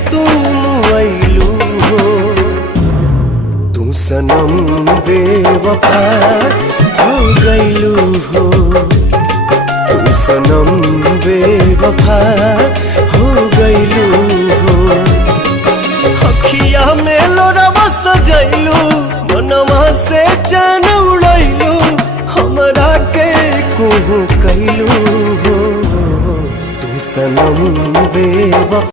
तुम आइलू हो। तू सनम बेवफा हो गइलू हो। तू सनम बेवफा हो गइलू हो। अखिया में लोरवा सजैलू, मनवा से चैन उड़ैलू, हमरा के कुहू कैलू हो। तू सनम बेवफा